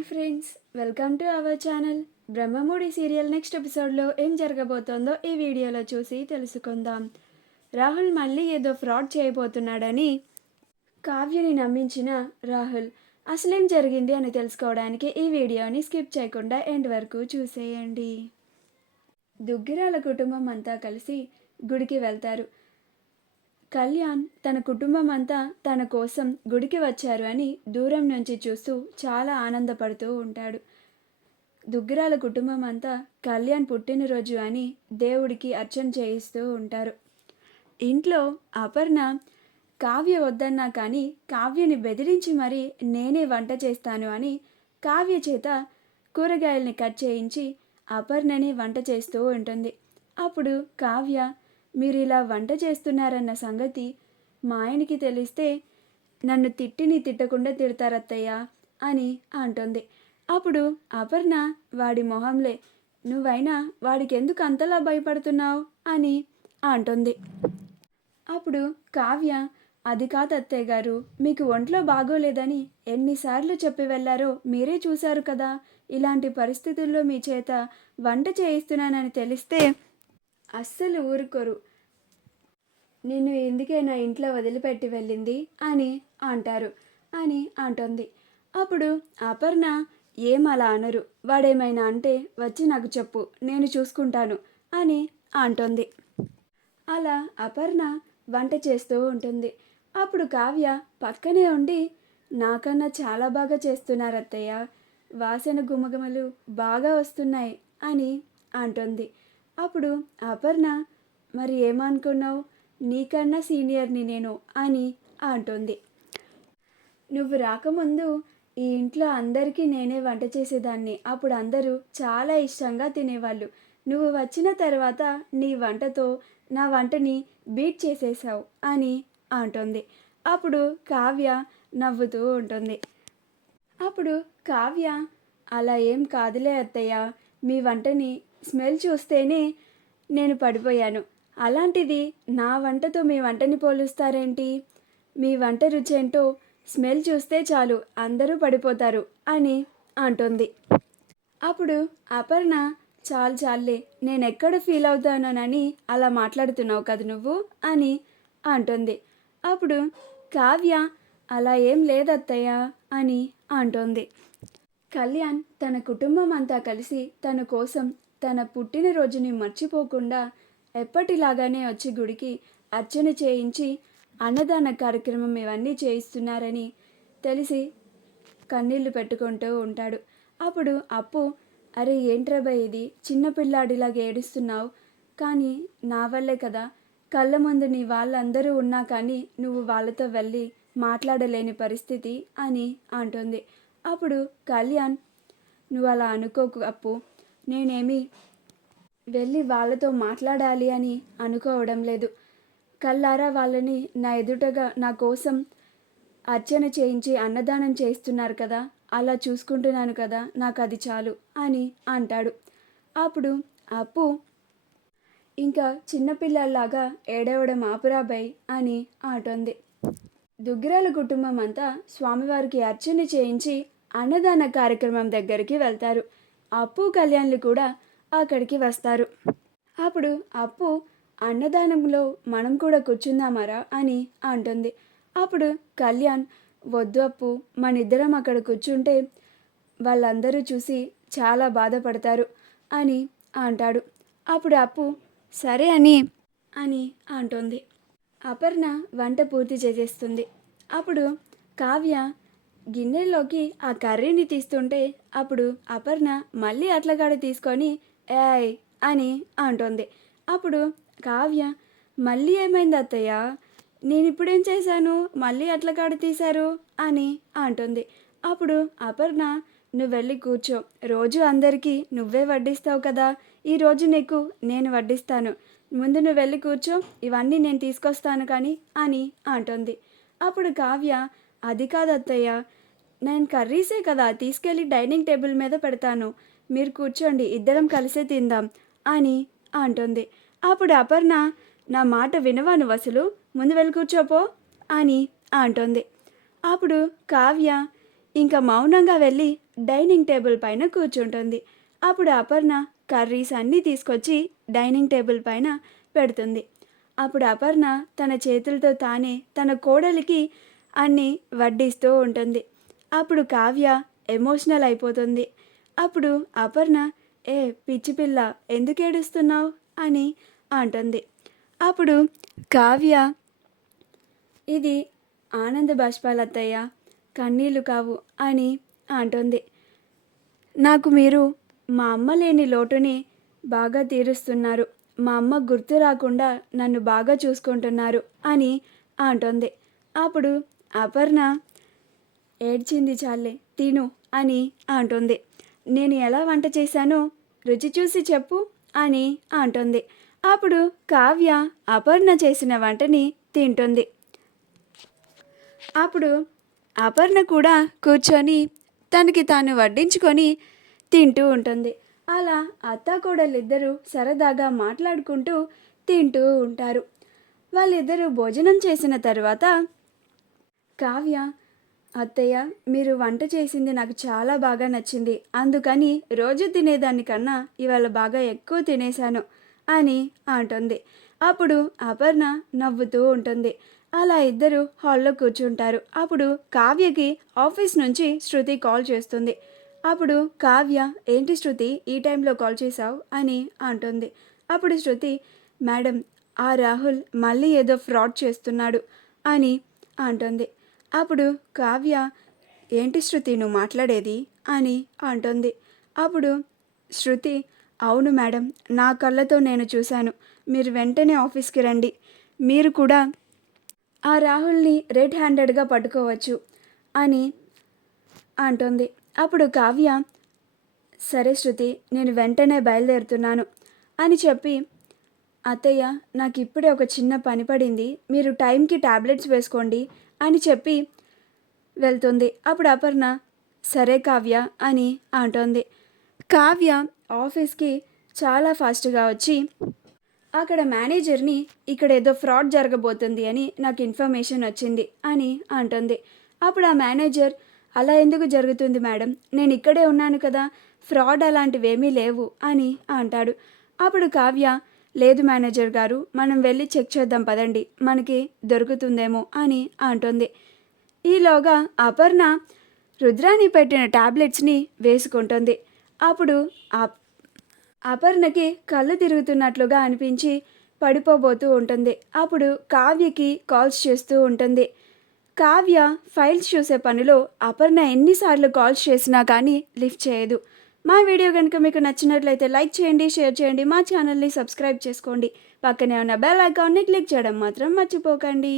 Hi friends, welcome to our channel. Brahmamudi serial next ఎపిసోడ్లో ఏం జరగబోతోందో ఈ వీడియోలో చూసి తెలుసుకుందాం. రాహుల్ మళ్ళీ ఏదో ఫ్రాడ్ చేయబోతున్నాడని కావ్యని నమ్మించిన రాహుల్ అసలేం జరిగింది అని తెలుసుకోవడానికి ఈ వీడియోని స్కిప్ చేయకుండా ఎండ్ వరకు చూసేయండి. దుగ్గిరాల కుటుంబం అంతా కలిసి గుడికి వెళ్తారు. కళ్యాణ్ తన కుటుంబం అంతా తన కోసం గుడికి వచ్చారు అని దూరం నుంచి చూస్తూ చాలా ఆనందపడుతూ ఉంటాడు. దుగ్గిరాల కుటుంబం అంతా కళ్యాణ్ పుట్టినరోజు అని దేవుడికి అర్చన చేయిస్తూ ఉంటారు. ఇంట్లో అపర్ణ కావ్య వద్దన్నా కానీ కావ్యని బెదిరించి మరీ నేనే వంట చేస్తాను అని కావ్య చేత కూరగాయల్ని కట్ చేయించి అపర్ణని వంట చేస్తూ ఉంటుంది. అప్పుడు కావ్య, మీరు ఇలా వంట చేస్తున్నారన్న సంగతి మా ఆయనకి తెలిస్తే నన్ను తిట్టకుండా తిడతారత్తయ్య అని అంటుంది. అప్పుడు అపర్ణ, వాడి మొహంలే, నువ్వైనా వాడికి ఎందుకు అంతలా భయపడుతున్నావు అని అంటుంది. అప్పుడు కావ్య, అది కాదు అత్తయ్య గారు, మీకు ఒంట్లో బాగోలేదని ఎన్నిసార్లు చెప్పి వెళ్ళారో మీరే చూశారు కదా. ఇలాంటి పరిస్థితుల్లో మీ చేత వంట చేయిస్తున్నానని తెలిస్తే అస్సలు ఊరుకోరు. నిన్ను ఎందుకైనా ఇంట్లో వదిలిపెట్టి వెళ్ళింది అని అంటారు అని అంటుంది. అప్పుడు అపర్ణ, ఏం అలా అనరు, వాడేమైనా అంటే వచ్చి నాకు చెప్పు, నేను చూసుకుంటాను అని అంటుంది. అలా అపర్ణ వంట చేస్తూ ఉంటుంది. అప్పుడు కావ్య పక్కనే ఉండి, నాకన్నా చాలా బాగా చేస్తున్నారు అత్తయ్య, వాసన గుమగుమలు బాగా వస్తున్నాయి అని అంటుంది. అప్పుడు అపర్ణ, మరి ఏమనుకున్నావు, నీకన్నా సీనియర్ని నేను అని అంటుంది. నువ్వు రాకముందు ఈ ఇంట్లో అందరికీ నేనే వంట చేసేదాన్ని, అప్పుడు అందరూ చాలా ఇష్టంగా తినేవాళ్ళు. నువ్వు వచ్చిన తర్వాత నీ వంటతో నా వంటని బీట్ చేసేసావు అని అంటుంది. అప్పుడు కావ్య నవ్వుతూ ఉంటుంది. అప్పుడు కావ్య, అలా ఏం కాదులే అత్తయ్య, మీ వంటని స్మెల్ చూస్తేనే నేను పడిపోయాను, అలాంటిది నా వంటతో మీ వంటని పోలుస్తారేంటి, మీ వంట రుచి ఏంటో స్మెల్ చూస్తే చాలు అందరూ పడిపోతారు అని అంటుంది. అప్పుడు అపర్ణ, చాలే, నేనెక్కడ ఫీల్ అవుతానోనని అలా మాట్లాడుతున్నావు కదా నువ్వు అని అంటుంది. అప్పుడు కావ్య, అలా ఏం లేదత్తయ్య అని అంటుంది. కళ్యాణ్ తన కుటుంబం అంతా కలిసి తన కోసం తన పుట్టినరోజుని మర్చిపోకుండా ఎప్పటిలాగానే వచ్చి గుడికి అర్చన చేయించి అన్నదాన కార్యక్రమం ఇవన్నీ చేయిస్తున్నారని తెలిసి కన్నీళ్లు పెట్టుకుంటూ ఉంటాడు. అప్పుడు అప్పు, అరే ఏంట్రాబా ఇది, చిన్నపిల్లాడిలాగా ఏడుస్తున్నావు, కానీ నా వల్లే కదా, కళ్ళ ముందు నీ వాళ్ళందరూ ఉన్నా కానీ నువ్వు వాళ్ళతో వెళ్ళి మాట్లాడలేని పరిస్థితి అని అంటుంది. అప్పుడు కళ్యాణ్, నువ్వు అలా అనుకోకు అప్పు, నేనేమి వెళ్ళి వాళ్ళతో మాట్లాడాలి అని అనుకోవడం లేదు, కళ్ళారా వాళ్ళని నా ఎదుటగా నా కోసం అర్చన చేయించి అన్నదానం చేస్తున్నారు కదా, అలా చూసుకుంటున్నాను కదా, నాకు అది చాలు అని అంటాడు. అప్పుడు అప్పు, ఇంకా చిన్నపిల్లల్లాగా ఏడవడం ఆపురాబాయ్ అని అంటుంది. దుగ్గిరాల కుటుంబం అంతా స్వామివారికి అర్చన చేయించి అన్నదాన కార్యక్రమం దగ్గరికి వెళ్తారు. అప్పు కళ్యాణ్లు కూడా అక్కడికి వస్తారు. అప్పుడు అప్పు, అన్నదానంలో మనం కూడా కూర్చుందామరా అని అంటుంది. అప్పుడు కళ్యాణ్, వద్దు అప్పు, మనిద్దరం అక్కడ కూర్చుంటే వాళ్ళందరూ చూసి చాలా బాధపడతారు అని అంటాడు. అప్పుడు అప్పు, సరే అని అంటుంది. అపర్ణ వంట పూర్తి చేసేస్తుంది. అప్పుడు కావ్య గిన్నెల్లోకి ఆ కర్రీని తీస్తుంటే అప్పుడు అపర్ణ మళ్ళీ అట్లగాడి తీసుకొని ఏయ్ అని అంటుంది. అప్పుడు కావ్య, మళ్ళీ ఏమైంది అత్తయ్య, నేను ఇప్పుడేం చేశాను, మళ్ళీ అట్లగాడి తీశారు అని అంటుంది. అప్పుడు అపర్ణ, నువ్వు వెళ్ళి కూర్చో, రోజు అందరికీ నువ్వే వడ్డిస్తావు కదా, ఈరోజు నీకు నేను వడ్డిస్తాను, ముందు నువ్వు వెళ్ళి కూర్చో, ఇవన్నీ నేను తీసుకొస్తాను కానీ అని అంటుంది. అప్పుడు కావ్య, అది కాదు అత్తయ్య, నేను కర్రీసే కదా తీసుకెళ్ళి డైనింగ్ టేబుల్ మీద పెడతాను, మీరు కూర్చోండి, ఇద్దరం కలిసే తిందాం అని అంటుంది. అప్పుడు అపర్ణ, నా మాట వినవా నువ్వు అసలు, ముందు వెళ్ళి కూర్చోపో అని అంటుంది. అప్పుడు కావ్య ఇంకా మౌనంగా వెళ్ళి డైనింగ్ టేబుల్ పైన కూర్చుంటుంది. అప్పుడు అపర్ణ కర్రీస్ అన్నీ తీసుకొచ్చి డైనింగ్ టేబుల్ పైన పెడుతుంది. అప్పుడు అపర్ణ తన చేతులతో తానే తన కోడలికి అన్నీ వడ్డిస్తూ ఉంటుంది. అప్పుడు కావ్య ఎమోషనల్ అయిపోతుంది. అప్పుడు అపర్ణ, ఏ పిచ్చి పిల్ల, ఎందుకు ఏడుస్తున్నావు అని అంటుంది. అప్పుడు కావ్య, ఇది ఆనంద బాష్పాలత్తయ్య, కన్నీళ్ళు కావు అని అంటుంది. నాకు మీరు మా అమ్మ లేని లోటుని బాగా తీరుస్తున్నారు. మా అమ్మ గుర్తు రాకుండా నన్ను బాగా చూసుకుంటున్నారు అని అంటుంది. అప్పుడు అపర్ణ, ఏడ్చింది చాలే, తిను అని అంటుంది. నేను ఎలా వంట చేశానో రుచి చూసి చెప్పు అని అంటుంది. అప్పుడు కావ్య అపర్ణ చేసిన వంటని తింటుంది. అప్పుడు అపర్ణ కూడా కూర్చొని తనకి తాను వడ్డించుకొని తింటూ ఉంటుంది. అలా అత్తాకోడలిద్దరూ సరదాగా మాట్లాడుకుంటూ తింటూ ఉంటారు. వాళ్ళిద్దరూ భోజనం చేసిన తర్వాత కావ్య, అత్తయ్య, మీరు వంట చేసింది నాకు చాలా బాగా నచ్చింది. అందుకని రోజు తినేదానికన్నా ఇవాళ బాగా ఎక్కువ తినేశాను అని అంటుంది. అప్పుడు అపర్ణ నవ్వుతూ ఉంటుంది. అలా ఇద్దరు హాల్లో కూర్చుంటారు. అప్పుడు కావ్యకి ఆఫీస్ నుంచి శృతి కాల్ చేస్తుంది. అప్పుడు కావ్య, ఏంటి శృతి ఈ టైంలో కాల్ చేశావు అని అంటుంది. అప్పుడు శృతి, మేడం, ఆ రాహుల్ మళ్ళీ ఏదో ఫ్రాడ్ చేస్తున్నాడు అని అంటుంది. అప్పుడు కావ్య, ఏంటి శృతి నువ్వు మాట్లాడేది అని అంటుంది. అప్పుడు శృతి, అవును మేడం, నా కళ్ళతో నేను చూశాను. మీరు వెంటనే ఆఫీస్కి రండి. మీరు కూడా ఆ రాహుల్ని రెడ్ హ్యాండెడ్గా పట్టుకోవచ్చు అని అంటుంది. అప్పుడు కావ్య, సరే శృతి, నేను వెంటనే బయలుదేరుతున్నాను అని చెప్పి, అత్తయ్య, నాకు ఇప్పుడే ఒక చిన్న పని పడింది, మీరు టైంకి టాబ్లెట్స్ వేసుకోండి అని చెప్పి వెళ్తుంది. అప్పుడు అపర్ణ, సరే కావ్య అని అంటోంది. కావ్య ఆఫీస్కి చాలా ఫాస్ట్గా వచ్చి అక్కడ మేనేజర్ని, ఇక్కడ ఏదో ఫ్రాడ్ జరగబోతుంది అని నాకు ఇన్ఫర్మేషన్ వచ్చింది అని అంటుంది. అప్పుడు ఆ మేనేజర్, అలా ఎందుకు జరుగుతుంది మేడం, నేను ఇక్కడే ఉన్నాను కదా, ఫ్రాడ్ అలాంటివేమీ లేవు అని అంటాడు. అప్పుడు కావ్య, లేదు మేనేజర్ గారు, మనం వెళ్ళి చెక్ చేద్దాం పదండి, మనకి దొరుకుతుందేమో అని అంటుంది. ఈలోగా అపర్ణ రుద్రాని పెట్టిన టాబ్లెట్స్ని వేసుకుంటుంది. అప్పుడు అపర్ణకి కళ్ళు తిరుగుతున్నట్లుగా అనిపించి పడిపోబోతూ ఉంటుంది. అప్పుడు కావ్యకి కాల్స్ చేస్తూ ఉంటుంది. కావ్య ఫైల్స్ చూసే పనిలో అపర్ణ ఎన్నిసార్లు కాల్స్ చేసినా కానీ లిఫ్ట్ చేయదు. మా వీడియో కనుక మీకు నచ్చినట్లయితే లైక్ చేయండి, షేర్ చేయండి, మా ఛానల్ని సబ్స్క్రైబ్ చేసుకోండి. పక్కనే ఉన్న బెల్ ఐకాన్ని క్లిక్ చేయడం మాత్రం మర్చిపోకండి.